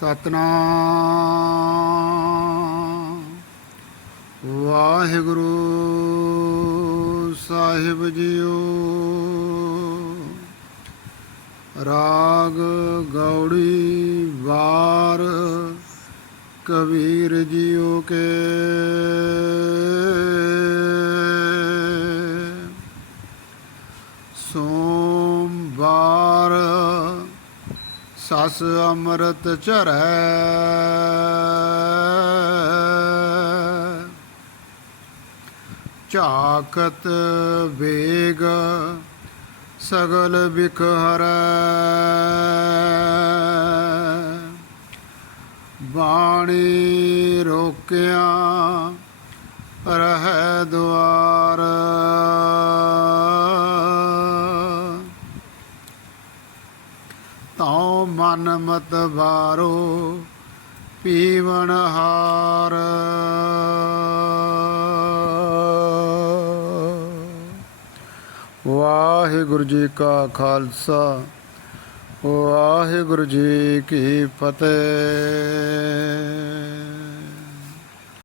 ਸਤਨਾਮ। ਵਾਹਿਗੁਰੂ ਸਾਹਿਬ ਜੀਓ। ਰਾਗ ਗੌੜੀ ਵਾਰ ਕਬੀਰ ਜੀਓ ਕੇ। ਸੋਮਵਾਰ ਸਸ ਅੰਮ੍ਰਿਤ ਚਰੈ ਝਾਕਤ ਵੇਗ ਸਗਲ ਬਿਖ ਬਾਣੀ ਰੋਕਿਆ ਰਹਿ ਦੁਆ ਤਉ ਮਨ ਮਤ ਬਾਰੋ ਪੀਵਨ ਹਾਰ। ਵਾਹਿਗੁਰੂ ਜੀ ਕਾ ਖਾਲਸਾ ਵਾਹਿਗੁਰੂ ਜੀ ਕੀ ਫਤਿਹ।